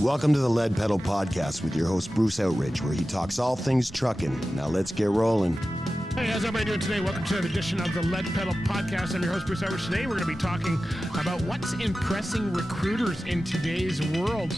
Welcome to the Lead Pedal Podcast with your host, Bruce Outridge, where he talks all things trucking. Now let's get rolling. Hey, how's everybody doing today? Welcome to an edition of the Lead Pedal Podcast. I'm your host, Bruce Outridge. Today we're going to be talking about what's impressing recruiters in today's world.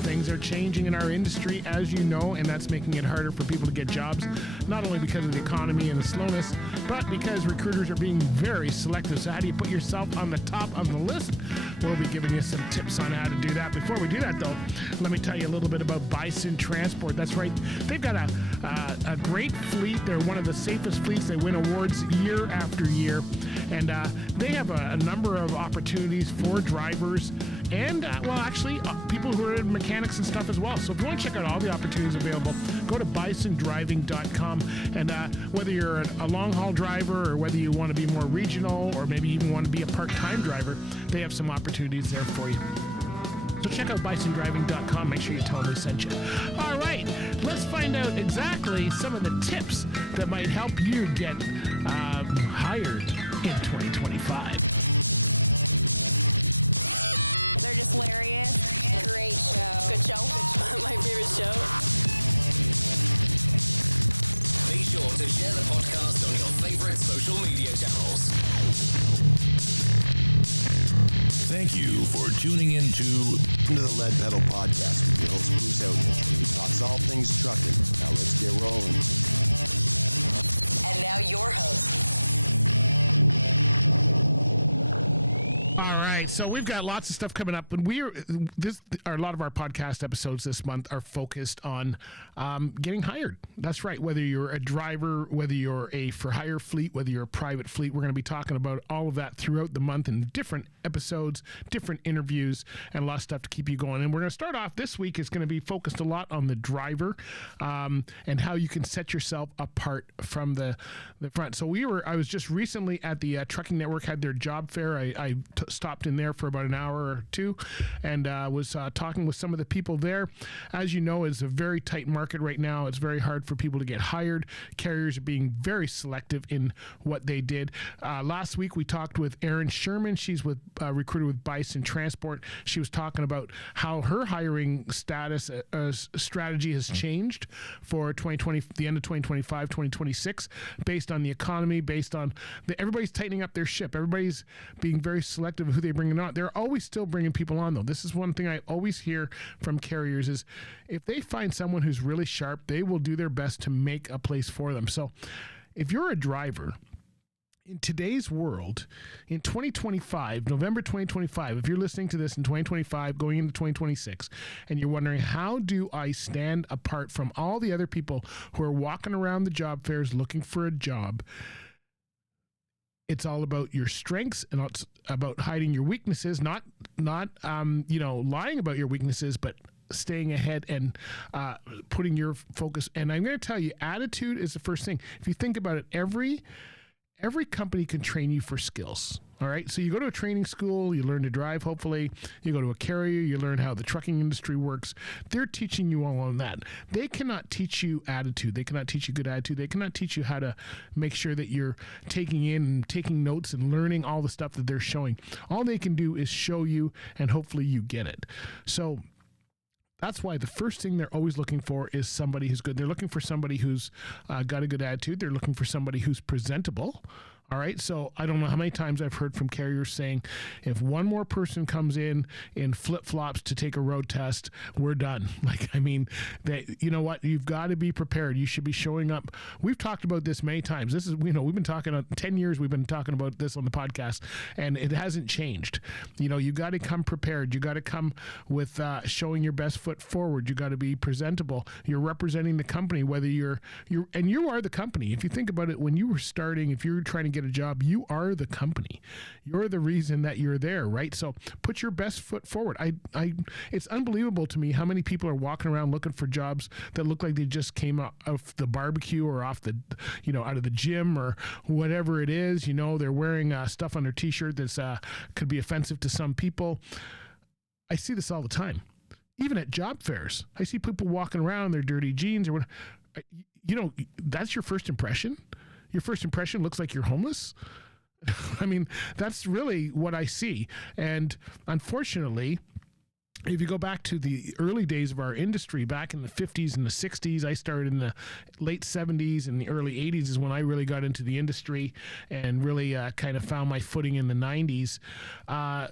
Things are changing in our industry, as you know, and that's making it harder for people to get jobs, not only because of the economy and the slowness, but because recruiters are being very selective. So how do you put yourself on the top of the list? We'll be giving you some tips on how to do that. Before we do that, though, let me tell you a little bit about Bison Transport. That's right. They've got a great fleet. They're one of the safest fleets. They win awards year after year. And they have a number of opportunities for drivers and, people who are mechanics and stuff as well. So if you want to check out all the opportunities available, go to bisondriving.com. And whether you're a long-haul driver or whether you want to be more regional or maybe even want to be a part-time driver, they have some opportunities there for you. So check out bisondriving.com. Make sure you tell them we sent you. All right, let's find out exactly some of the tips that might help you get hired in 2025. They're just hilarious. Great show. Good show. My favorite show. Be sure to share the podcast on your favorite social media channels. Thank you for tuning into The Lead Pedal Podcast with your host, Bruce Outridge, where he talks all things trucking. Now let's get rolling. And now your host. All right, so we've got lots of stuff coming up, and a lot of our podcast episodes this month are focused on getting hired. That's right. Whether you're a driver, whether you're a for-hire fleet, whether you're a private fleet, we're going to be talking about all of that throughout the month in different episodes, different interviews, and a lot of stuff to keep you going. And we're going to start off this week. It's going to be focused a lot on the driver and how you can set yourself apart from the front. So I was just recently at the Trucking Network, had their job fair. I stopped in there for about an hour or two and was talking with some of the people there. As you know, it's a very tight market right now. It's very hard for people to get hired. Carriers are being very selective in what they did. Last week, we talked with Erin Sherman. She's with recruiter with Bison Transport. She was talking about how her hiring status strategy has changed for 2020, the end of 2025, 2026, based on the economy, based on everybody's tightening up their ship. Everybody's being very selective of who they bring on. They're always still bringing people on, though. This is one thing I always hear from carriers is if they find someone who's really sharp, they will do their best to make a place for them. So if you're a driver in today's world, in 2025, November 2025, if you're listening to this in 2025, going into 2026, and you're wondering, how do I stand apart from all the other people who are walking around the job fairs looking for a job? It's all about your strengths and it's about hiding your weaknesses, not lying about your weaknesses, but staying ahead and putting your focus. And I'm going to tell you, attitude is the first thing. If you think about it, every company can train you for skills. All right. So you go to a training school, you learn to drive, hopefully. You go to a carrier, you learn how the trucking industry works. They're teaching you all on that. They cannot teach you attitude. They cannot teach you good attitude. They cannot teach you how to make sure that you're taking in and taking notes and learning all the stuff that they're showing. All they can do is show you, and hopefully you get it. So that's why the first thing they're always looking for is somebody who's good. They're looking for somebody who's got a good attitude. They're looking for somebody who's presentable. All right. So I don't know how many times I've heard from carriers saying, if one more person comes in flip-flops to take a road test, we're done. You know what? You've got to be prepared. You should be showing up. We've talked about this many times. This is, we've been talking 10 years. We've been talking about this on the podcast and it hasn't changed. You got to come prepared. You got to come with showing your best foot forward. You got to be presentable. You're representing the company, whether you are the company. If you think about it, when you were starting, if you're trying to get a job, you are the company. You're the reason that you're there, right? So put your best foot forward. It's unbelievable to me how many people are walking around looking for jobs that look like they just came out of the barbecue or off the, out of the gym or whatever it is. They're wearing stuff on their t-shirt that's could be offensive to some people. I see this all the time. Even at job fairs, I see people walking around in their dirty jeans or what. That's your first impression. Your first impression looks like you're homeless. That's really what I see. And unfortunately, if you go back to the early days of our industry, back in the 50s and the 60s, I started in the late 70s and the early 80s is when I really got into the industry and really kind of found my footing in the 90s.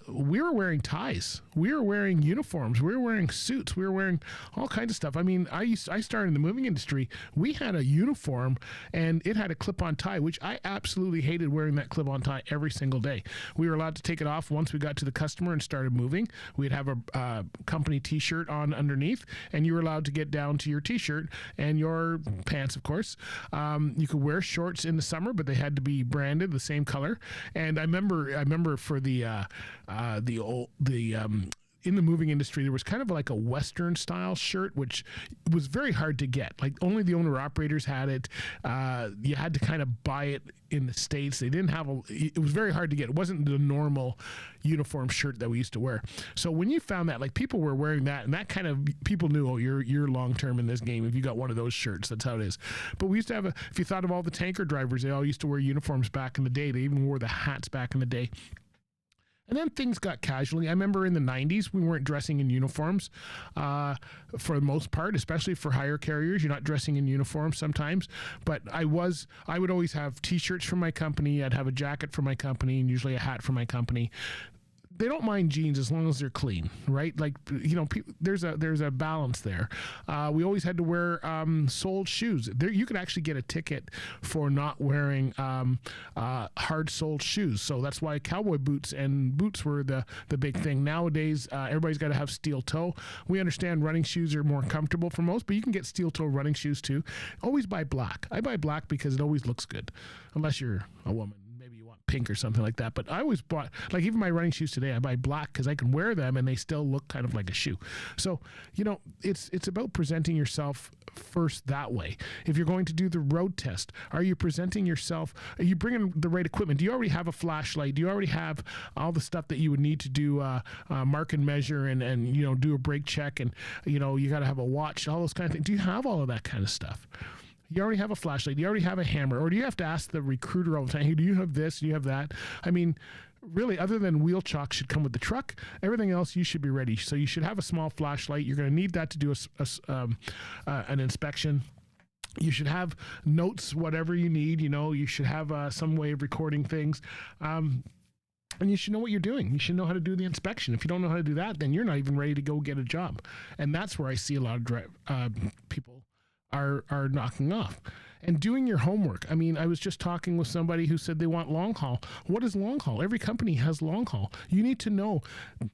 We were wearing ties. We were wearing uniforms. We were wearing suits. We were wearing all kinds of stuff. I mean, I started in the moving industry. We had a uniform and it had a clip-on tie, which I absolutely hated wearing that clip-on tie every single day. We were allowed to take it off once we got to the customer and started moving. We'd have a company t-shirt on underneath, and you were allowed to get down to your t-shirt and your pants, of course. You could wear shorts in the summer, but they had to be branded the same color. And I remember for in the moving industry, there was kind of like a Western style shirt, which was very hard to get. Like only the owner operators had it. You had to kind of buy it in the States. They didn't have it was very hard to get. It wasn't the normal uniform shirt that we used to wear. So when you found that, like people were wearing that, and that kind of, people knew, oh, you're long-term in this game if you got one of those shirts. That's how it is. But we used to have if you thought of all the tanker drivers, they all used to wear uniforms back in the day. They even wore the hats back in the day. And then things got casually. I remember in the 90s, we weren't dressing in uniforms for the most part, especially for hire carriers. You're not dressing in uniforms sometimes. But I would always have T-shirts from my company. I'd have a jacket for my company and usually a hat for my company. They don't mind jeans as long as they're clean, right? Like, you know, there's a balance there. We always had to wear soled shoes. There, you could actually get a ticket for not wearing hard-soled shoes. So that's why cowboy boots and boots were the big thing. Nowadays, everybody's got to have steel toe. We understand running shoes are more comfortable for most, but you can get steel toe running shoes too. Always buy black. I buy black because it always looks good, unless you're a woman. Pink or something like that. But I always bought, like even my running shoes today, I buy black because I can wear them and they still look kind of like a shoe. So, you know, it's about presenting yourself first that way. If you're going to do the road test, are you presenting yourself? Are you bringing the right equipment? Do you already have a flashlight? Do you already have all the stuff that you would need to do mark and measure and you know, do a brake check, and you know, you got to have a watch, all those kind of things. Do you have all of that kind of stuff? You already have a flashlight. You already have a hammer. Or do you have to ask the recruiter all the time, hey, do you have this? Do you have that? I mean, really, other than wheel chock should come with the truck, everything else you should be ready. So you should have a small flashlight. You're going to need that to do an inspection. You should have notes, whatever you need. You know, you should have some way of recording things. And you should know what you're doing. You should know how to do the inspection. If you don't know how to do that, then you're not even ready to go get a job. And that's where I see a lot of people are knocking off. And doing your homework. I mean, I was just talking with somebody who said they want long haul. What is long haul? Every company has long haul. You need to know.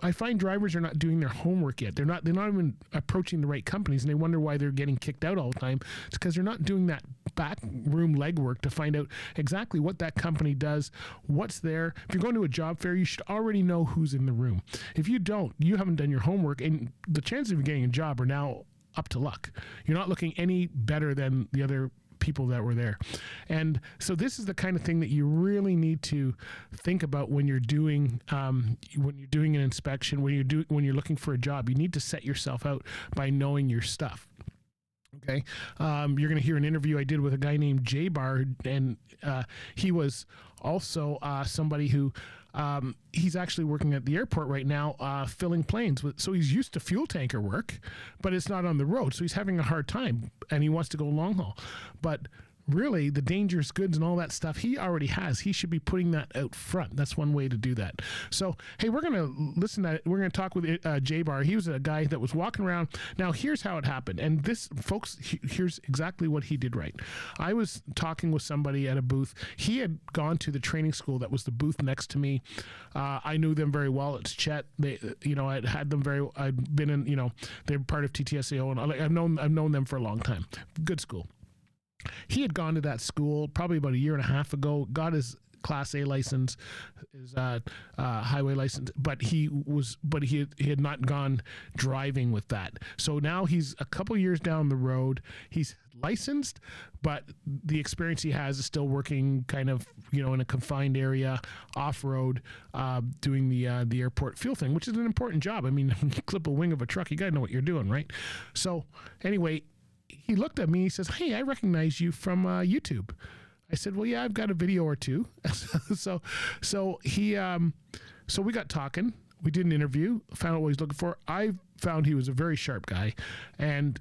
I find drivers are not doing their homework yet. They're not even approaching the right companies, and they wonder why they're getting kicked out all the time. It's because they're not doing that backroom legwork to find out exactly what that company does, what's there. If you're going to a job fair, you should already know who's in the room. If you don't, you haven't done your homework, and the chances of you getting a job are now up to luck. You're not looking any better than the other people that were there. And so this is the kind of thing that you really need to think about when you're doing an inspection, when you're looking for a job. You need to set yourself out by knowing your stuff. Okay. You're going to hear an interview I did with a guy named Jay Bar, and he was also somebody who he's actually working at the airport right now, filling planes. So he's used to fuel tanker work, but it's not on the road. So he's having a hard time, and he wants to go long haul. But really, the dangerous goods and all that stuff he already has. He should be putting that out front. That's one way to do that. So, hey, we're going to listen to, we're going to talk with Jay Bar. He was a guy that was walking around. Now, here's how it happened. And this, folks, here's exactly what he did right. I was talking with somebody at a booth. He had gone to the training school that was the booth next to me. I knew them very well. It's Chet. They, you know, I'd been in, you know, they're part of TTSAO, and I've known them for a long time. Good school. He had gone to that school probably about a year and a half ago, got his Class A license, his highway license, but he had not gone driving with that. So now he's a couple years down the road. He's licensed, but the experience he has is still working kind of, you know, in a confined area, off-road, doing the airport fuel thing, which is an important job. I mean, you clip a wing of a truck, you got to know what you're doing, right? So anyway, he looked at me, he says, hey, I recognize you from YouTube. I said, well, yeah, I've got a video or two. So we got talking. we did an interview, found out what he's looking for. I found he was a very sharp guy, and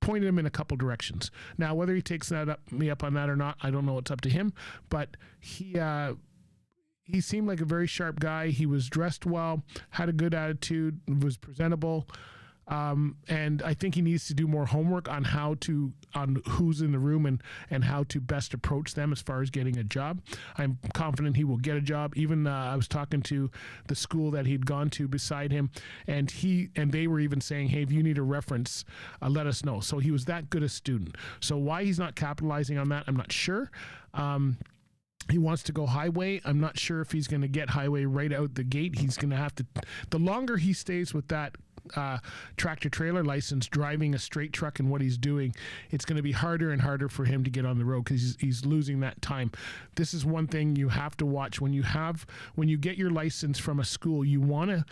pointed him in a couple directions. Now, whether he takes me up on that or not, I don't know. It's up to him. But he seemed like a very sharp guy. He was dressed well, had a good attitude, was presentable. And I think he needs to do more homework on who's in the room and how to best approach them as far as getting a job. I'm confident he will get a job. Even I was talking to the school that he'd gone to beside him, and they were even saying, hey, if you need a reference, let us know. So he was that good a student. So why he's not capitalizing on that, I'm not sure. He wants to go highway. I'm not sure if he's going to get highway right out the gate. He's going to have to, the longer he stays with that tractor trailer license, driving a straight truck and what he's doing, it's going to be harder and harder for him to get on the road because he's losing that time. This is one thing you have to watch when you get your license from a school. You want to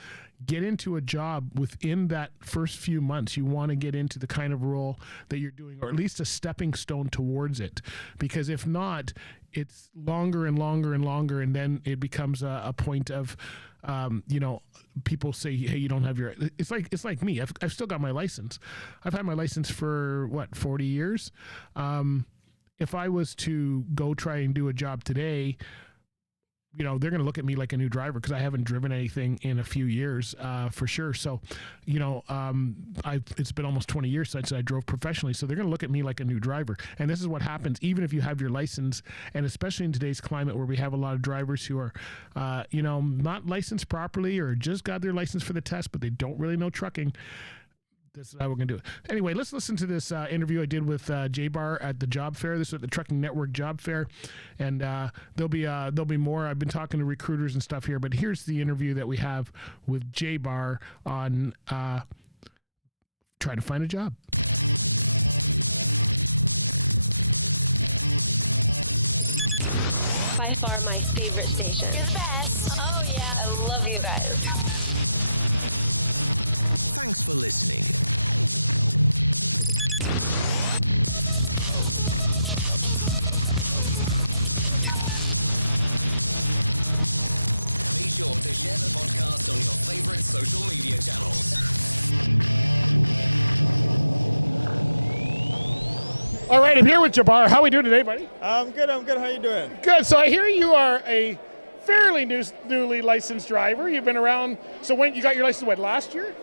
get into a job within that first few months. You want to get into the kind of role that you're doing, or at least a stepping stone towards it, because if not, it's longer and longer and longer, and then it becomes a point of people say, hey, you don't have your, it's like me. I've still got my license. I've had my license for 40 years. If I was to go try and do a job today, they're going to look at me like a new driver because I haven't driven anything in a few years, for sure. So, it's been almost 20 years since I drove professionally. So they're going to look at me like a new driver. And this is what happens even if you have your license, and especially in today's climate where we have a lot of drivers who are, not licensed properly or just got their license for the test, but they don't really know trucking. This is how we're going to do it. Anyway, let's listen to this interview I did with J-Bar at the job fair. This was at the Trucking Network job fair. And there'll be more. I've been talking to recruiters and stuff here, but here's the interview that we have with J-Bar on trying to find a job. By far my favorite station. You're the best. Oh, yeah. I love you guys. Thanks for listening. Be sure to share the podcast on your favorite social media channels. All right, I'm here with Jabbar. How are we doing today, buddy? I'm good. How you doing? Good. So I hear you are a fairly newly licensed driver. You've been around. So when you got your license, last year?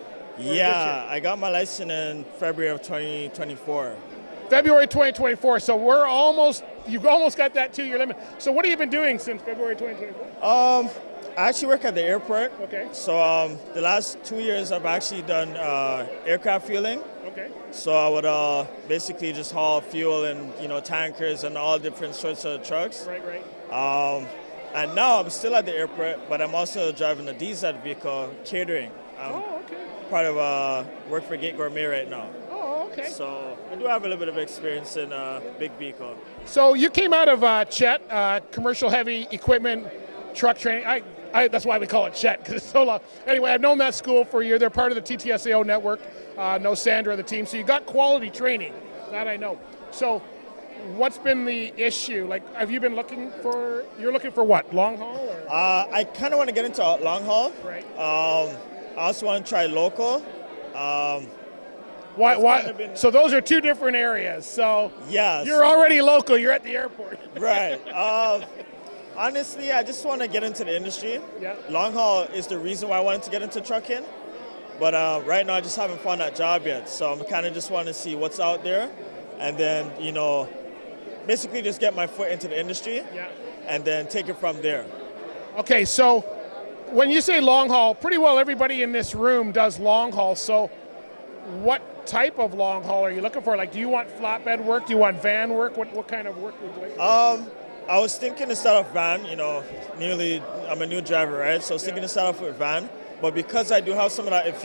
Yeah, I got my license in February of 2024. February 2024. So you've almost got that 2-year limit. So what have you been doing since February 2024? I actually work at the airport. Okay. So the last 2 years I've actually done aircraft fueling. Okay. So I would basically just haul fuel in tankers and all different sorts of trucks. Right. And now I'm still at the airport, but I'm also driving a diesel vehicle catering. Okay. Part of work for Gate Gourmet right now. Oh, okay. So I do have a little bit of experience in big vehicle. So you came out of Chet, commercial heavy equipment truck training. I that's why we call it Chet, because it's so long. Anyway, I've known that school for a year. They're part of the TTSAO network. Know Sandra, the team. So you got quality training. That I know. So what's been the issue? Like, have you been you're looking for what, long haul? Or? I kind of want to get into long haul. Right. I also want to try local. Why? So those are two different areas. So yes. You're already local. You're at the airport. Right. Honestly, I just want to get into the industry. Yeah. Long haul is the reason why I wanted to get into trucking. But right now, I just haven't found that job yet. So I'm kind of just want to see what's out there. And then, basically just get my foot into the industry. Yeah. And then take it from there. Okay, so when you say long haul, pretty well everybody in this room does long haul. So what type of long haul are you looking for? Like, do you want flatbed work? Do you want van work? What kind of work would you like? I was thinking to start off van, I'm a new driver, right? So I was thinking to start off with van. But because I do have some of that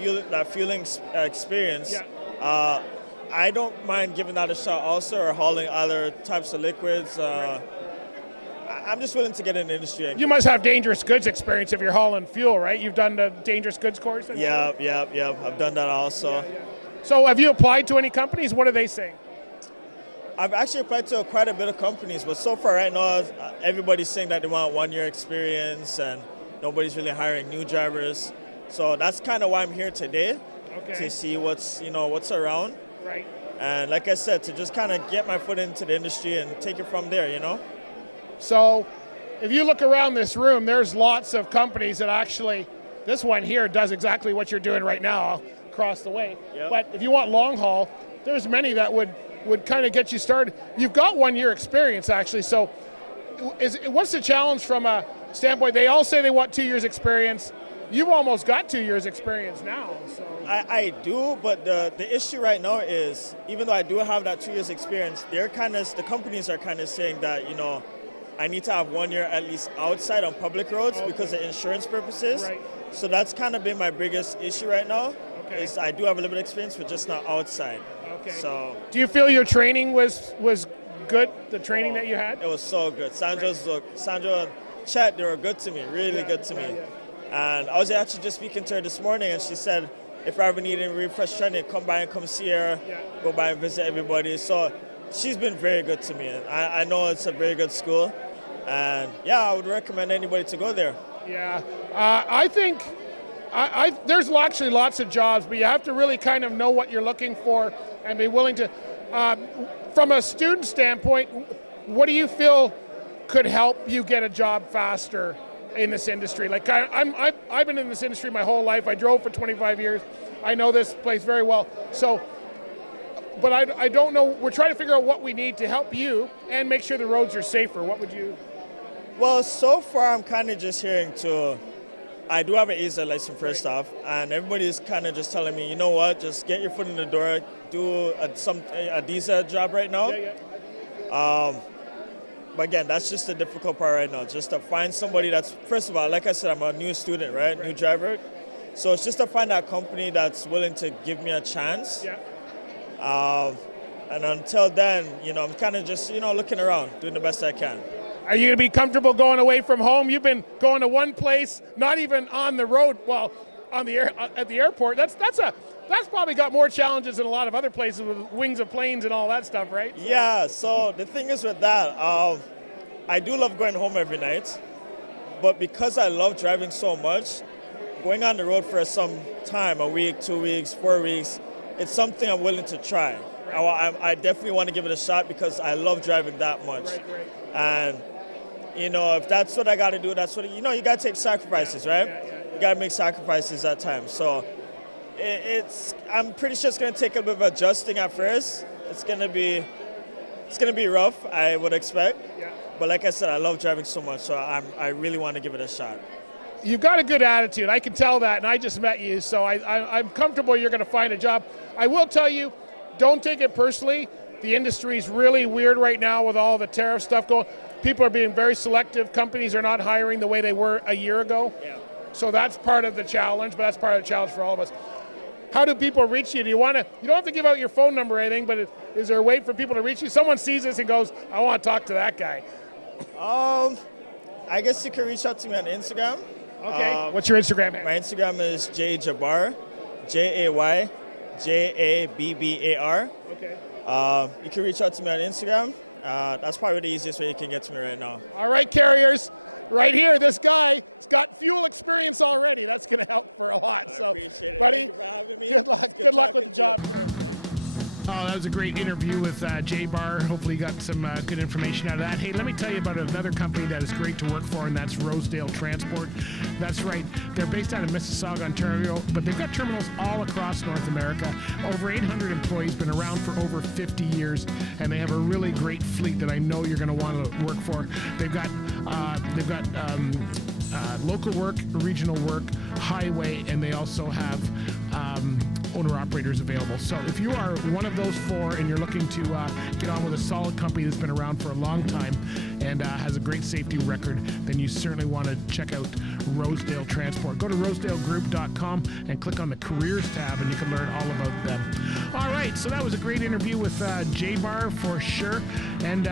fueling experience, I don't mind giving that a shot also, or hauling other types of liquids. I'm just willing to get in the industry. You must have dangerous goods experience if you're hauling fuel, right? You've done the dangerous goods course? Yeah. I've done that also. Yeah. So have you applied to any companies? What are they saying? I've actually applied to quite a bit of companies, but so far right now, everybody's saying that they want 1 year experience and Nobody's really hiring new drivers. So that's kind of why I'm here today, to see what's around. Right. And like I said, to just kind of get my foot into the industry and take it from there, So if you look around this room, there's lots of companies that actually, this one here does exactly what you're doing right now across the way. Yep. But if you want long haul, there's many that would kind of get you started. You've got 1 year experience actually, so what's the challenge from a standpoint? They all say they want 2 years experience. You've almost got 2 years experience now. So. I do, but the issue right now is, even though I do have that 2 years experience, the companies are kind of saying that, I need to have 1 year at least outside on public roads because of insurance purposes. Right. So that's kind of been my biggest issue right now. Okay. Is I do have a little bit of experience, but just not outside. Okay. So do you feel your training was good? The training that you had? it was so good. Sandra and Chet, they were good to me, really good to me. Yeah. And I was actually just speaking to her this morning, and she said, if I ever need any refresh training, come by and come see her, go by and visit everybody. So she's been very good to me. And I know it's a very good school. And I would recommend anybody to go there. Yeah, I think there's actually lots of jobs, but you have to really kind of know what you're looking for and be willing to. From a student standpoint, what do you feel could help you get a job faster in this industry? Like I've been in this industry my whole life. I drove for 25 years. I know this place very well. So, but I don't know. We're trying to figure out what we need to help you and make sure the roads are safer. What would you? Well, so far I'm kind of just hearing I do have an AZ license first off, and everybody's kind of just telling me, you know what, just get your foot in the door, do a diesel job right now. But again, that's just the difficult part right now, just to find somebody that's, first of all, like I said, I'm a new student, right, new driver. So it's just to find that company that's willing to give me a chance. And until then, I'm kind of just, looking around, doing the best I can. Are you going to be comfortable going away from home? You've been going to one place, not even on the road, well, at the airport. That's probably got more challenges than a lot of other places with wings of planes and all that stuff, right? Yeah, so the thing is with that, I do love going home every night, but because I love driving so much, going on the road for some time, a week, 2 weeks, 4 weeks, it's something I'm willing to try. I definitely want to give it a shot because I love driving that much. Right. And if that's what I got to do, that's what, you got to take sacrifices, right? You got to make sacrifices at times. So I'm pretty sure it's going to take a bit of adjusting at first. It's going to be rough, I would expect. Yeah. But like I said, I love driving so much, so I really want to give it a shot. You've got a good attitude. I can tell that, and I just met you, so I'm comfortable you're going to find a job. I will tell you, don't take it personally. The industry's really weird right now with all the tariff stuff going. People are being very selective. Companies are not hiring the way they were a year ago. Yeah. So that's part of the challenge, but that's part of the challenge for all of us. How do people reach you? You don't have to give out your phone number or anything, but is there a way for people to reach you? Someone sees this and goes, I want to talk to that guy. I guess you can reach out to me on Instagram. Okay. What's your Instagram name? My Instagram is jayjabbar, Jayjabbar. Okay. You can reach out to me on Instagram. That's probably the easiest way you can get to me right now. All right, carriers. Right here, this guy's got fuel experience already. That's going to help for a lot. I so, appreciate it. buddy, Thank you for having me. Good luck. Good luck with the job. Oh, that was a great interview with J-Bar. Hopefully you got some good information out of that. Hey, let me tell you about another company that is great to work for, and that's Rosedale Transport. That's right. They're based out of Mississauga, Ontario, but they've got terminals all across North America. Over 800 employees, been around for over 50 years, and they have a really great fleet that I know you're going to want to work for. They've got local work, regional work, highway, and they also have owner-operators available. So if you are one of those four and you're looking to get on with a solid company that's been around for a long time and has a great safety record, then you certainly want to check out Rosedale Transport. Go to rosedaleGroup.com and click on the Careers tab and you can learn all about them. All right, so that was a great interview with J-Bar for sure. And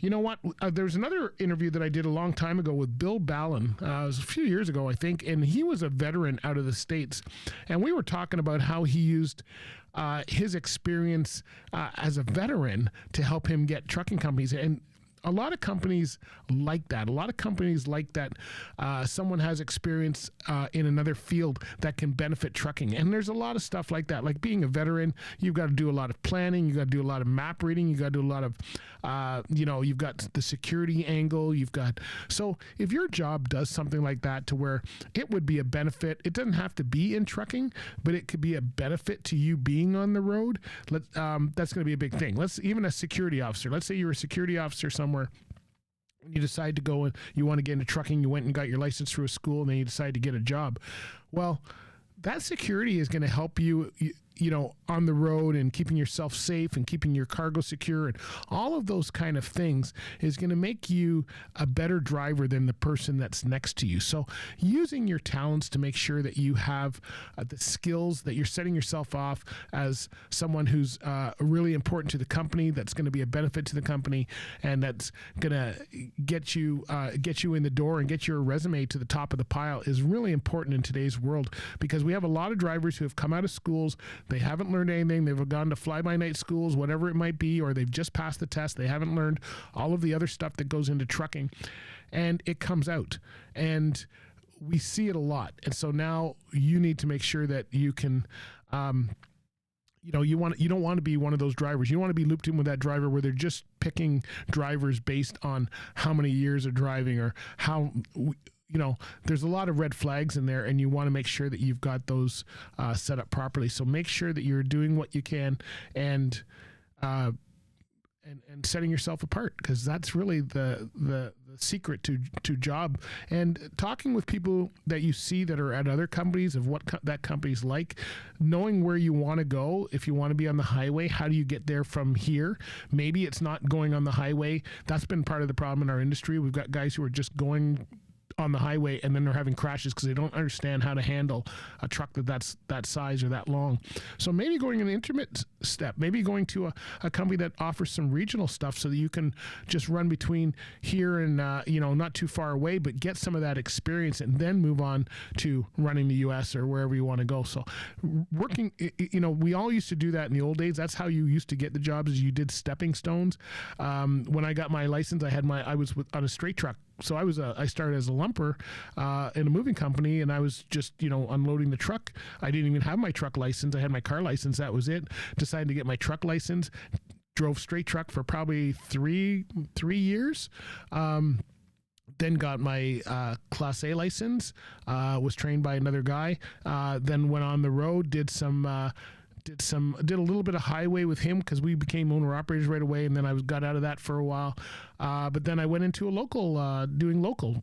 you know what? There's another interview that I did a long time ago with Bill Ballin. It was a few years ago, I think, and he was a veteran out of the States. And we were talking about how he used his experience as a veteran to help him get trucking companies. And a lot of companies like that. A lot of companies like that someone has experience in another field that can benefit trucking. And there's a lot of stuff like that. Like being a veteran, you've got to do a lot of planning. You've got to do a lot of map reading. You've got to do a lot of, you've got the security angle. So if your job does something like that to where it would be a benefit, it doesn't have to be in trucking, but it could be a benefit to you being on the road. That's going to be a big thing. Even a security officer. Let's say you're a security officer somewhere. You decide to go and you want to get into trucking. You went and got your license through a school, and then you decide to get a job. Well, that security is going to help you, on the road and keeping yourself safe and keeping your cargo secure, and all of those kind of things is going to make you a better driver than the person that's next to you. So using your talents to make sure that you have the skills, that you're setting yourself off as someone who's really important to the company, that's going to be a benefit to the company, and that's going to get you in the door and get your resume to the top of the pile is really important in today's world, because we have a lot of drivers who have come out of schools. They haven't learned anything. They've gone to fly-by-night schools, whatever it might be, or they've just passed the test. They haven't learned all of the other stuff that goes into trucking, and it comes out. And we see it a lot. And so now you need to make sure that you can, you don't want to be one of those drivers. You want to be looped in with that driver where they're just picking drivers based on how many years of driving or how. There's a lot of red flags in there, and you want to make sure that you've got those set up properly. So make sure that you're doing what you can and setting yourself apart, because that's really the secret to job. And talking with people that you see that are at other companies of what that company's like, knowing where you want to go. If you want to be on the highway, how do you get there from here? Maybe it's not going on the highway. That's been part of the problem in our industry. We've got guys who are just going on the highway, and then they're having crashes because they don't understand how to handle a truck that's that size or that long. So maybe going an intermittent step, maybe going to a company that offers some regional stuff so that you can just run between here and not too far away, but get some of that experience and then move on to running the US or wherever you want to go. So working, we all used to do that in the old days. That's how you used to get the jobs, is you did stepping stones. When I got my license, I was on a straight truck. So I started as a lumper in a moving company, and I was just, unloading the truck. I didn't even have my truck license. I had my car license. That was it. Decided to get my truck license. Drove straight truck for probably three years. Then got my Class A license. Was trained by another guy. Then went on the road. Did a little bit of highway with him because we became owner operators right away, and then I got out of that for a while. But then I went into a local, doing local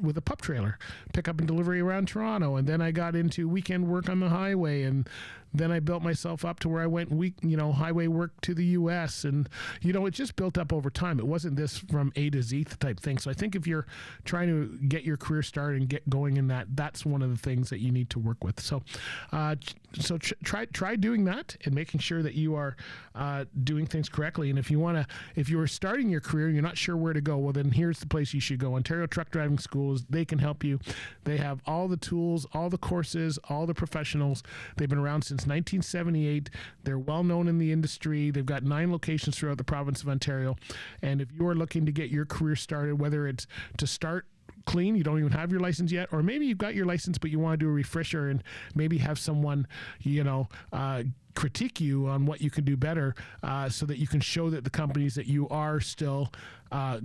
with a pup trailer, pickup and delivery around Toronto, and then I got into weekend work on the highway, and then I built myself up to where I went highway work to the U.S. And, it just built up over time. It wasn't this from A to Z type thing. So I think if you're trying to get your career started and get going in that, that's one of the things that you need to work with. So, try doing that and making sure that you are doing things correctly. And if you are starting your career, you're not sure where to go, well, then here's the place you should go. Ontario Truck Driving Schools, they can help you. They have all the tools, all the courses, all the professionals. They've been around since 1978. They're well known in the industry. They've got 9 locations throughout the province of Ontario. And if you are looking to get your career started, whether it's to start clean, you don't even have your license yet, or maybe you've got your license but you want to do a refresher and maybe have someone critique you on what you can do better, so that you can show that the companies that you are still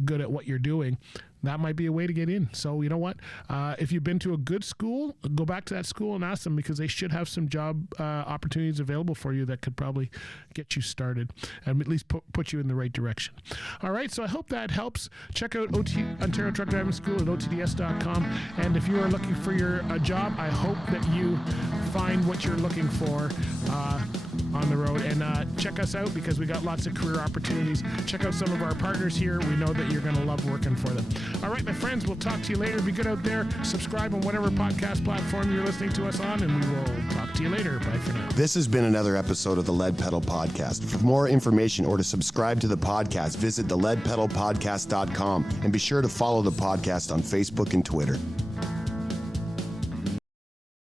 good at what you're doing, that might be a way to get in. So you know what? If you've been to a good school, go back to that school and ask them, because they should have some job opportunities available for you that could probably get you started and at least put you in the right direction. All right, so I hope that helps. Check out Ontario Truck Driving School at otds.com. And if you are looking for your job, I hope that you find what you're looking for on the road. And check us out, because we got lots of career opportunities. Check out some of our partners here. We know that you're going to love working for them. All right, my friends, we'll talk to you later. Be good out there. Subscribe on whatever podcast platform you're listening to us on, and we will talk to you later. Bye for now. This has been another episode of the Lead Pedal Podcast. For more information or to subscribe to the podcast, visit theleadpedalpodcast.com, and be sure to follow the podcast on Facebook and Twitter.